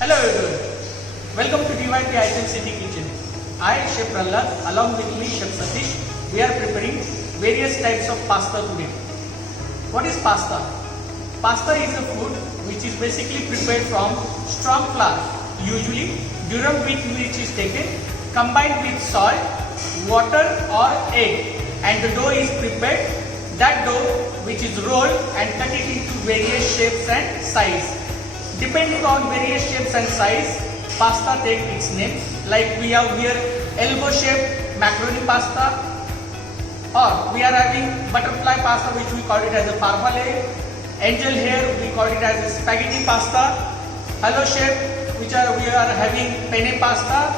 Hello everyone, welcome to DYP Icon City Kitchen. I, Chef Prahlad, along with me Chef Satish, we are preparing various types of pasta today. What is pasta? Pasta is a food which is basically prepared from strong flour, usually durum wheat which is taken, combined with salt, water or egg, and the dough is prepared. That dough which is rolled and cut it into various shapes and size. Depending on various shapes and size, pasta takes its name. Like we have here elbow shaped macaroni pasta, or we are having butterfly pasta which we call it as a farfalle, angel hair we call it as a spaghetti pasta, halo shape which we are having penne pasta,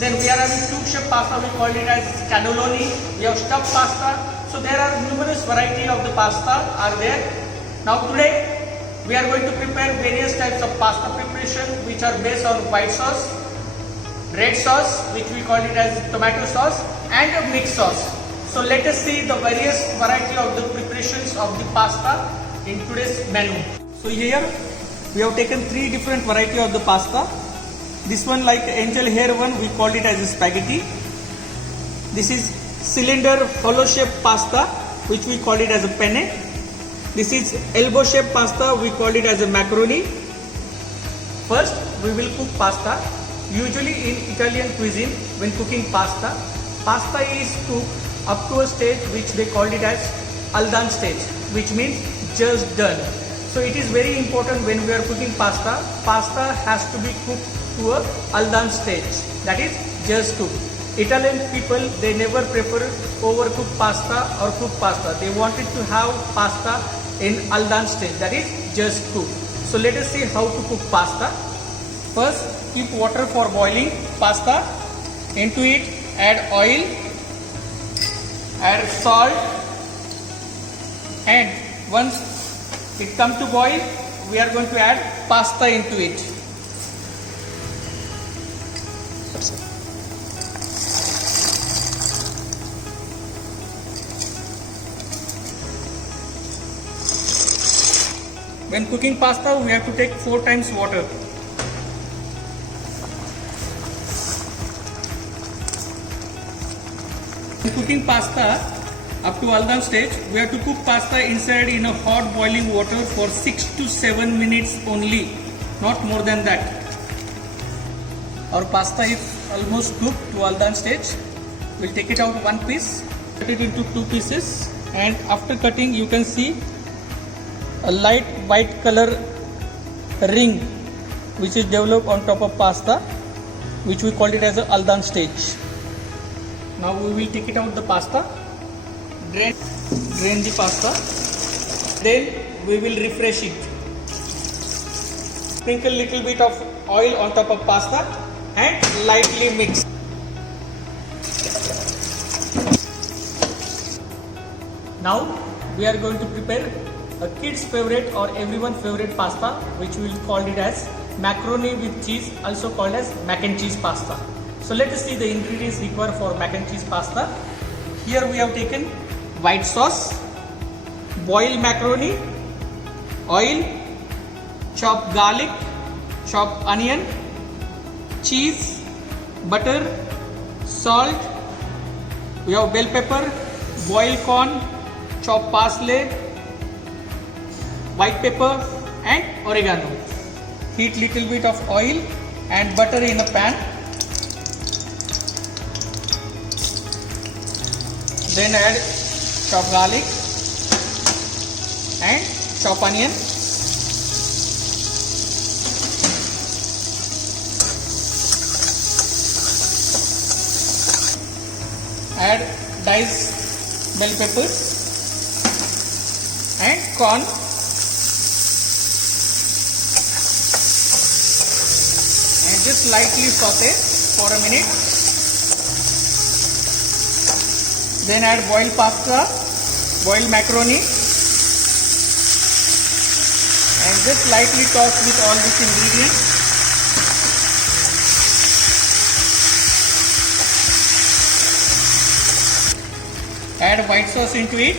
then we are having tube shaped pasta we call it as cannelloni, we have stuffed pasta. So there are numerous variety of the pasta are there. Now today we are going to prepare various types of pasta preparation which are based on white sauce, red sauce which we call it as tomato sauce, and a mixed sauce. So let us see the various variety of the preparations of the pasta in today's menu. So here we have taken three different variety of the pasta. This one, like angel hair one, we called it as a spaghetti. This is cylinder hollow shaped pasta which we call it as a penne. This is elbow shaped pasta, we call it as a macaroni. First we will cook pasta. Usually in Italian cuisine, when cooking pasta, pasta is cooked up to a stage which they called it as al dente stage, which means just done. So it is very important when we are cooking pasta, pasta has to be cooked to a al dente stage, that is just cooked. Italian people, they never prefer overcooked pasta or cooked pasta. They wanted to have pasta in al dente stage, that is just cooked. So let us see how to cook pasta. First, keep water for boiling pasta. Into it add oil, add salt, and once it comes to boil, we are going to add pasta into it. When cooking pasta, we have to take 4 times water. When cooking pasta up to al dente stage, we have to cook pasta inside in a hot boiling water for 6 to 7 minutes only, not more than that. Our pasta is almost cooked to al dente stage. We'll take it out one piece, cut it into 2 pieces, and after cutting you can see a light white color ring which is developed on top of pasta, which we called it as a al dente stage. Now we will take it out the pasta, drain the pasta, then we will refresh it. Sprinkle little bit of oil on top of pasta and lightly mix. Now we are going to prepare a kid's favorite or everyone's favorite pasta, which we will call it as macaroni with cheese, also called as mac and cheese pasta. So let us see the ingredients required for mac and cheese pasta. Here we have taken white sauce, boiled macaroni, oil, chopped garlic, chopped onion, cheese, butter, salt, we have bell pepper, boiled corn, chopped parsley, white pepper and oregano. Heat little bit of oil and butter in a pan. Then add chopped garlic and chopped onion. Add diced bell peppers and corn. Just lightly saute for a minute. Then add boiled pasta, boiled macaroni, and just lightly toss with all these ingredients. Add white sauce into it.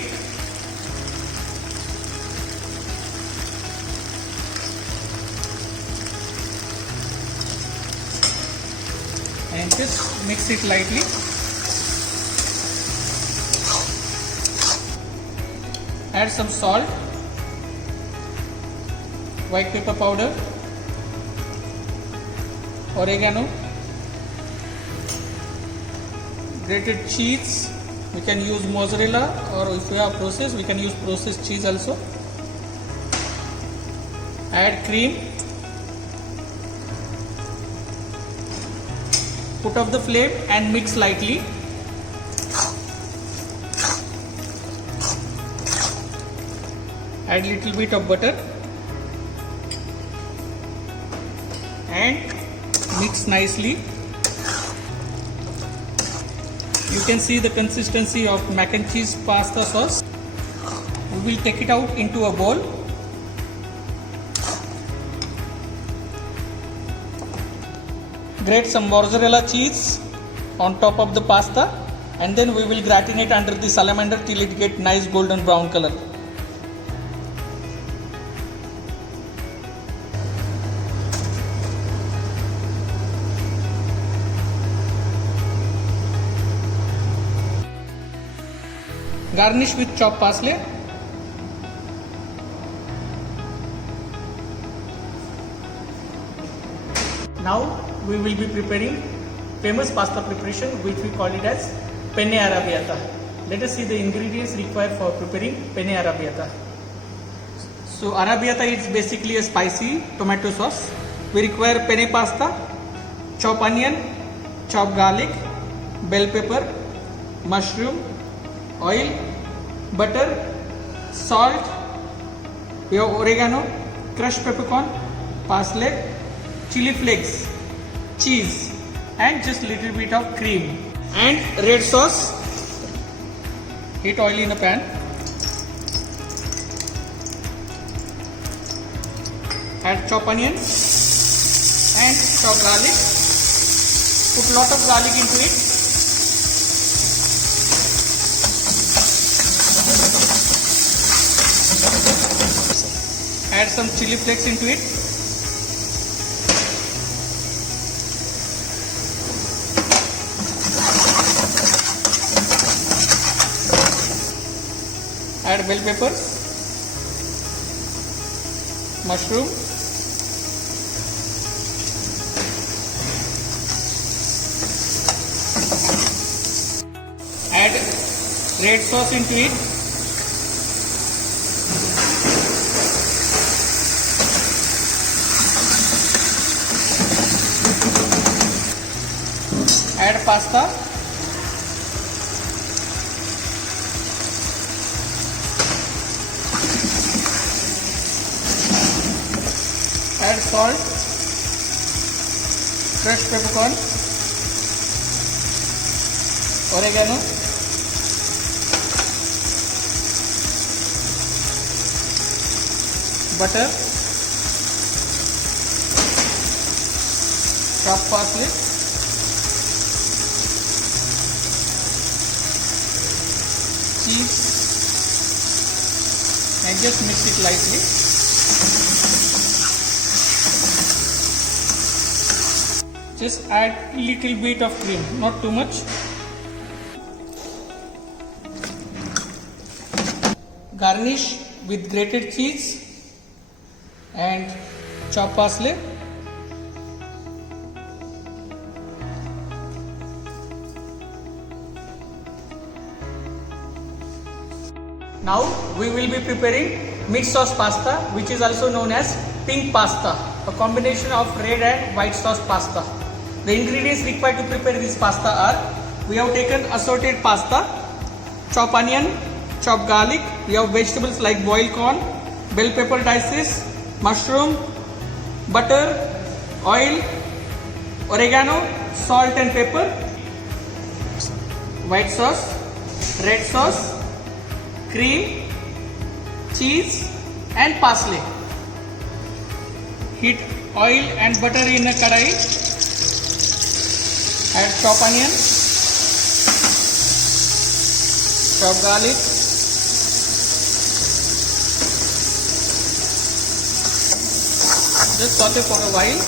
and just mix it lightly. Add some salt, white pepper powder, oregano, grated cheese. We can use mozzarella, or if we have processed, we can use processed cheese also. Add cream. Put off the flame and mix lightly. Add little bit of butter and mix nicely. You can see the consistency of mac and cheese pasta sauce. We will take it out into a bowl. Grate some mozzarella cheese on top of the pasta, and then we will gratinate under the salamander till it get nice golden brown color. Garnish with chopped parsley. Now we will be preparing famous pasta preparation, which we call it as penne arrabbiata. Let us see the ingredients required for preparing penne arrabbiata. So arrabbiata is basically a spicy tomato sauce. We require penne pasta, chopped onion, chopped garlic, bell pepper, mushroom, oil, butter, salt, we have oregano, crushed peppercorn, parsley, chili flakes, cheese, and just little bit of cream and red sauce. Heat oil in a pan. Add chopped onion and chopped garlic. Put lot of garlic into it. Add some chili flakes into it. Add bell peppers, mushroom, add red sauce into it. Add pasta. Add salt, crushed peppercorn, oregano, butter, chopped parsley, cheese, and just mix it lightly. Just add little bit of cream, not too much. Garnish with grated cheese and chopped parsley. Now we will be preparing mixed sauce pasta, which is also known as pink pasta, a combination of red and white sauce pasta. The ingredients required to prepare this pasta are: we have taken assorted pasta, chopped onion, chopped garlic, we have vegetables like boiled corn, bell pepper dices, mushroom, butter, oil, oregano, salt and pepper, white sauce, red sauce, cream, cheese and parsley. Heat oil and butter in a kadai. Add chopped onion, chopped garlic, just saute for a while.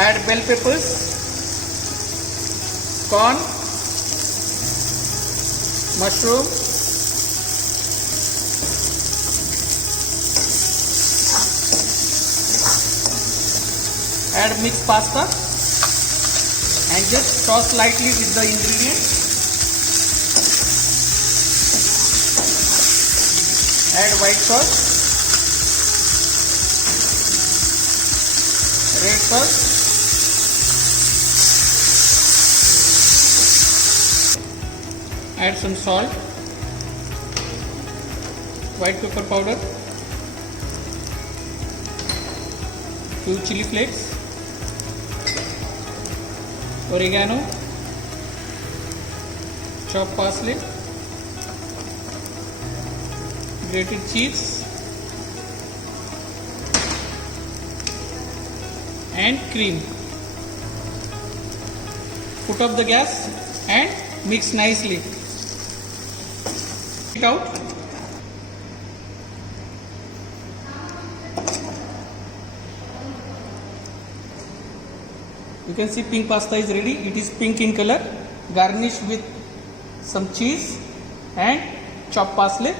Add bell peppers, corn, mushroom, add mixed pasta and just toss lightly with the ingredients. Add white sauce, red sauce, add some salt, white pepper powder, few chili flakes, oregano, chopped parsley, grated cheese and cream. Put up the gas and mix nicely. Take it out. You can see pink pasta is ready. It is pink in color. Garnish with some cheese and chopped parsley.